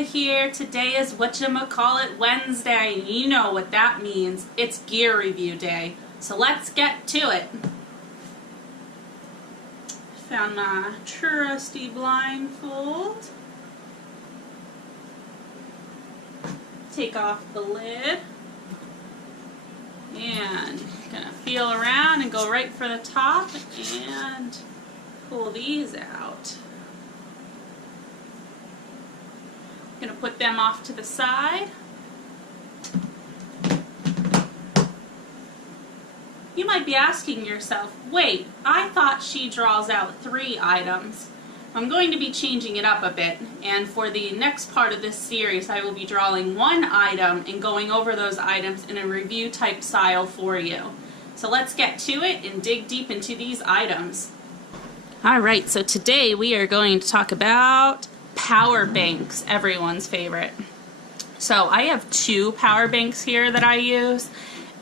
SkinnyGPanda here. Today is whatchamacallit Wednesday. You know what that means. It's gear review day. So let's get to it. Found my trusty blindfold. Take off the lid. And gonna feel around and go right for the top and pull these out. Gonna put them off to the side. You might be asking yourself, wait, I thought she draws out 3 items. I'm going to be changing it up a bit, and for the next part of this series I will be drawing 1 item and going over those items in a review type style for you. So let's get to it and dig deep into these items. Alright, so today we are going to talk about power banks, everyone's favorite. So I have 2 power banks here that I use,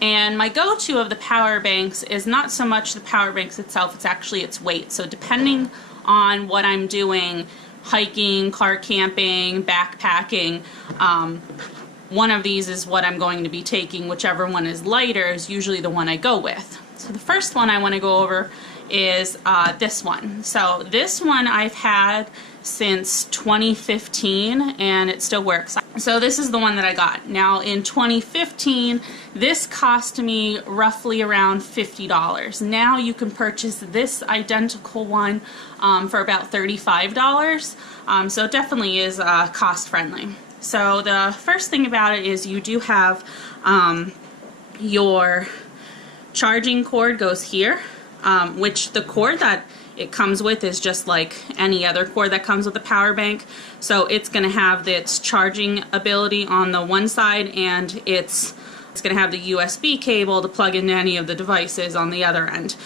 and my go-to of the power banks is not so much the power banks itself, it's actually its weight. So depending on what I'm doing, hiking, car camping, backpacking, one of these is what I'm going to be taking. Whichever one is lighter is usually the one I go with. So the first one I want to go over is this one. So this one I've had since 2015 and it still works. So this is the one that I got. Now in 2015 this cost me roughly around $50. Now you can purchase this identical one for about $35. So it definitely is cost friendly. So the first thing about it is you do have your charging cord goes here, which the cord that it comes with is just like any other cord that comes with a power bank. So it's going to have its charging ability on the one side, and it's going to have the USB cable to plug into any of the devices on the other end.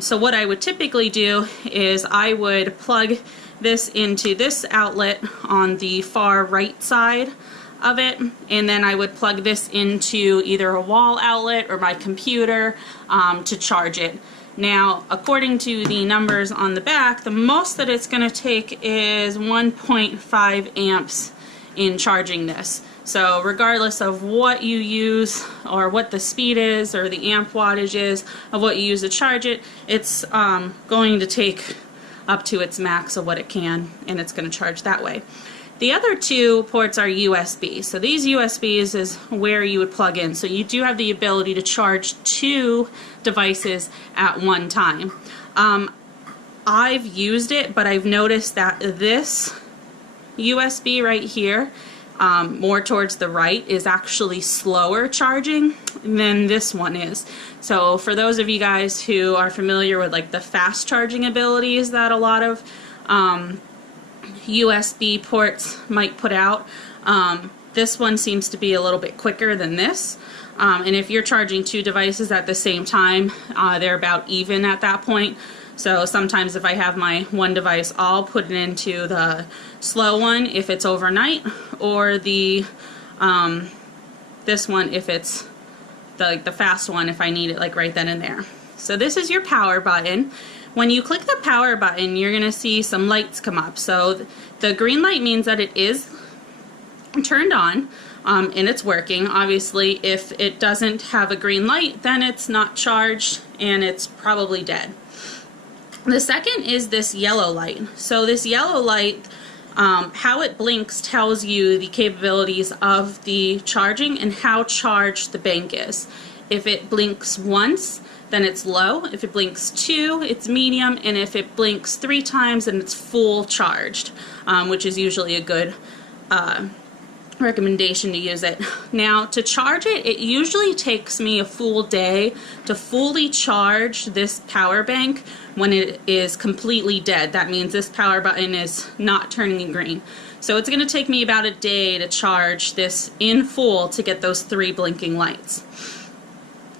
So what I would typically do is I would plug this into this outlet on the far right side of it, and then I would plug this into either a wall outlet or my computer to charge it. Now, according to the numbers on the back, the most that it's going to take is 1.5 amps in charging this. So regardless of what you use or what the speed is or the amp wattage is of what you use to charge it, it's going to take up to its max of what it can, and it's going to charge that way. The other 2 ports are USB. So these USBs is where you would plug in. So you do have the ability to charge 2 devices at one time. I've used it, but I've noticed that this USB right here, more towards the right, is actually slower charging than this one is. So for those of you guys who are familiar with like the fast charging abilities that a lot of USB ports might put out, this one seems to be a little bit quicker than this. And if you're charging 2 devices at the same time, they're about even at that point. So sometimes if I have my one device, I'll put it into the slow one if it's overnight, or the this one if it's the fast one if I need it like right then and there. So this is your power button. When you click the power button, you're going to see some lights come up. So the green light means that it is turned on and it's working. Obviously, if it doesn't have a green light, then it's not charged and it's probably dead. The second is this yellow light. So this yellow light, how it blinks tells you the capabilities of the charging and how charged the bank is. If it blinks once, then it's low. If it blinks 2, it's medium, and if it blinks 3 times, then it's full charged, which is usually a good recommendation to use it. Now, to charge it, it usually takes me a full day to fully charge this power bank when it is completely dead. That means this power button is not turning green. So it's going to take me about a day to charge this in full to get those 3 blinking lights.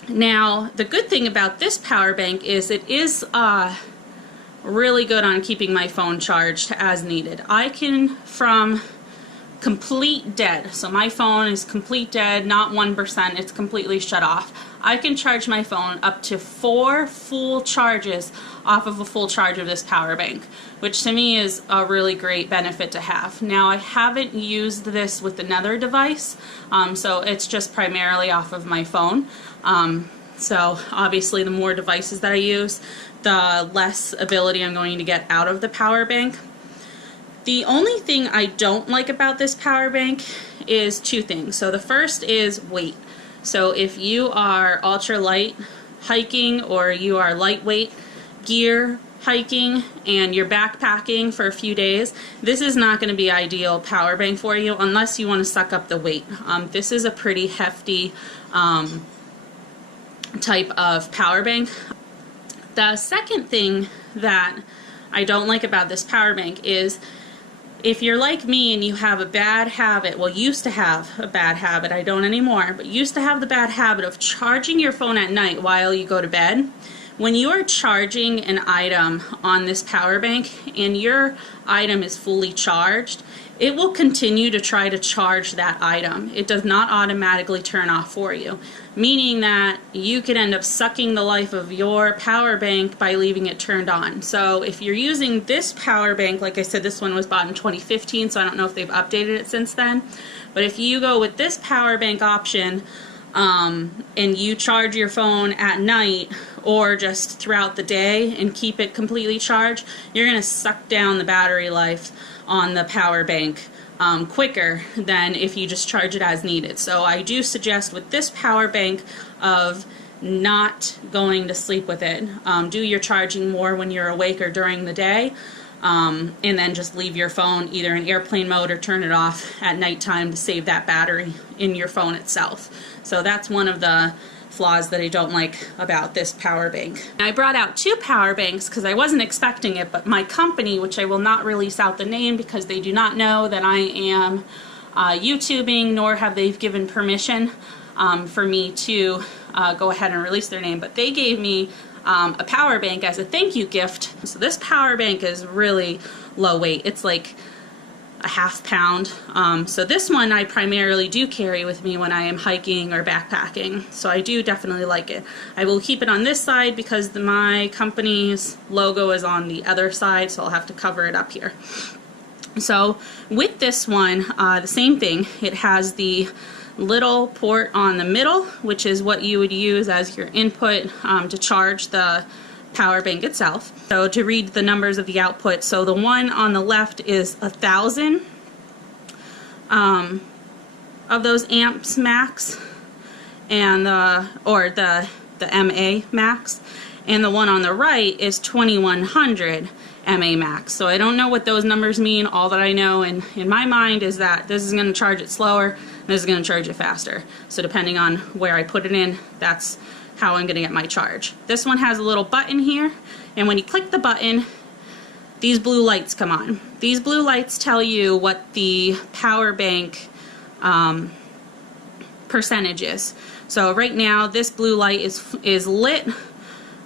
Now, the good thing about this power bank is it is really good on keeping my phone charged as needed. I can, from complete dead, so my phone is complete dead, not 1%, it's completely shut off, I can charge my phone up to 4 full charges off of a full charge of this power bank, which to me is a really great benefit to have. Now, I haven't used this with another device, so it's just primarily off of my phone. So obviously the more devices that I use, the less ability I'm going to get out of the power bank. The only thing I don't like about this power bank is 2 things. So the first is weight. So if you are ultralight hiking, or you are lightweight gear hiking and you're backpacking for a few days, this is not going to be ideal power bank for you unless you want to suck up the weight. This is a pretty hefty type of power bank. The second thing that I don't like about this power bank is, if you're like me and you have a bad habit, well, used to have a bad habit, I don't anymore, but used to have the bad habit of charging your phone at night while you go to bed. When you are charging an item on this power bank and your item is fully charged, it will continue to try to charge that item. It does not automatically turn off for you, meaning that you could end up sucking the life of your power bank by leaving it turned on. So if you're using this power bank, like I said, this one was bought in 2015, so I don't know if they've updated it since then, but if you go with this power bank option, and you charge your phone at night or just throughout the day and keep it completely charged, you're going to suck down the battery life on the power bank quicker than if you just charge it as needed. So I do suggest with this power bank of not going to sleep with it. Do your charging more when you're awake or during the day, and then just leave your phone either in airplane mode or turn it off at nighttime to save that battery in your phone itself. So that's one of the flaws that I don't like about this power bank. I brought out 2 power banks because I wasn't expecting it, but my company, which I will not release out the name because they do not know that I am YouTubing, nor have they given permission for me to go ahead and release their name, but they gave me a power bank as a thank you gift. So this power bank is really low weight. It's like a ½ pound. So this one I primarily do carry with me when I am hiking or backpacking. So I do definitely like it. I will keep it on this side because my company's logo is on the other side, so I'll have to cover it up here. So with this one, the same thing. It has the little port on the middle, which is what you would use as your input to charge the power bank itself. So to read the numbers of the output, so the one on the left is 1,000 of those amps max, and the MA max, and the one on the right is 2,100 MA max. So I don't know what those numbers mean. All that I know in my mind is that this is going to charge it slower, and this is going to charge it faster. So depending on where I put it in, that's how I'm going to get my charge. This one has a little button here, and when you click the button, these blue lights come on. These blue lights tell you what the power bank percentage is. So right now this blue light is lit.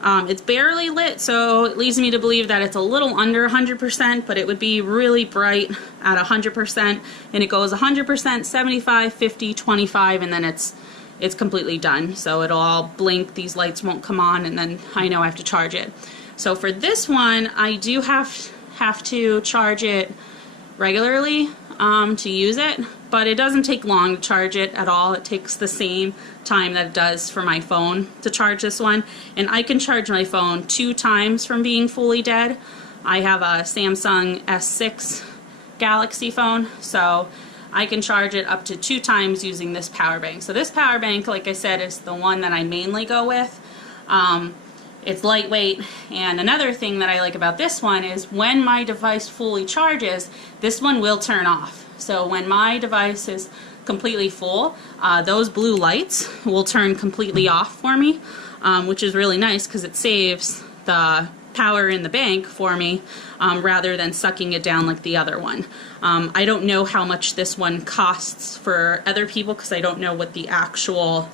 It's barely lit, so it leads me to believe that it's a little under 100%, but it would be really bright at 100%, and it goes 100%, 75, 50, 25, and then it's completely done. So it'll all blink, these lights won't come on, and then I know I have to charge it. So for this one, I do have to charge it regularly to use it, but it doesn't take long to charge it at all. It takes the same time that it does for my phone to charge this one, and I can charge my phone 2 times from being fully dead. I have a Samsung S6 Galaxy phone, so I can charge it up to 2 times using this power bank. So this power bank, like I said, is the one that I mainly go with. It's lightweight, and another thing that I like about this one is when my device fully charges, this one will turn off. So when my device is completely full, those blue lights will turn completely off for me, which is really nice because it saves the power in the bank for me rather than sucking it down like the other one. I don't know how much this one costs for other people because I don't know what the actual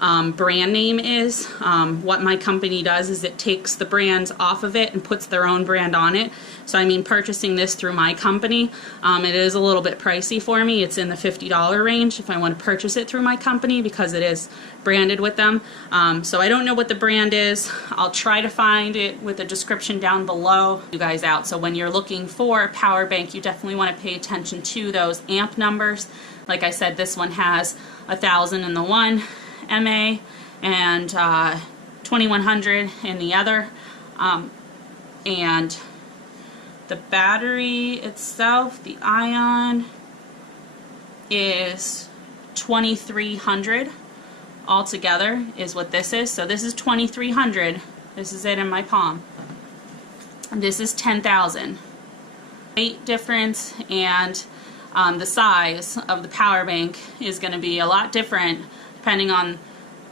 brand name is. What my company does is it takes the brands off of it and puts their own brand on it. So I mean, purchasing this through my company, it is a little bit pricey for me. It's in the $50 range if I want to purchase it through my company because it is branded with them. So I don't know what the brand is. I'll try to find it with a description down below. You guys out. So when you're looking for a power bank, you definitely want to pay attention to those amp numbers. Like I said, this one has 1,000 in the one MA and 2100 in the other, and the battery itself, the ion, is 2300 altogether is what this is. So this is 2300. This is it in my palm. And this is 10,000. Weight difference and the size of the power bank is going to be a lot different depending on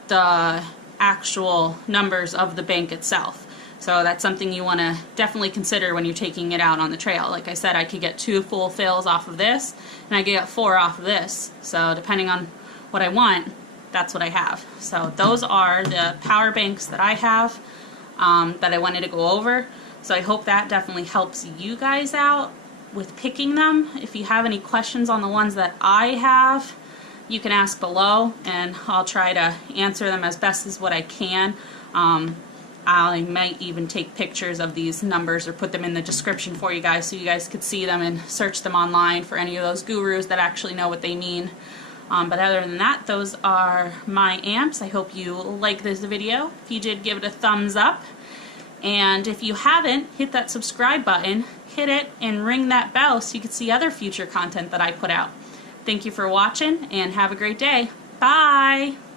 the actual numbers of the bank itself. So that's something you want to definitely consider when you're taking it out on the trail. Like I said, I could get 2 full fills off of this, and I could get 4 off of this. So depending on what I want, that's what I have. So those are the power banks that I have that I wanted to go over. So I hope that definitely helps you guys out with picking them. If you have any questions on the ones that I have, you can ask below and I'll try to answer them as best as what I can. I might even take pictures of these numbers or put them in the description for you guys so you guys could see them and search them online for any of those gurus that actually know what they mean. But other than that, those are my amps. I hope you like this video. If you did, give it a thumbs up. And if you haven't, hit that subscribe button, hit it, and ring that bell so you can see other future content that I put out. Thank you for watching, and have a great day. Bye!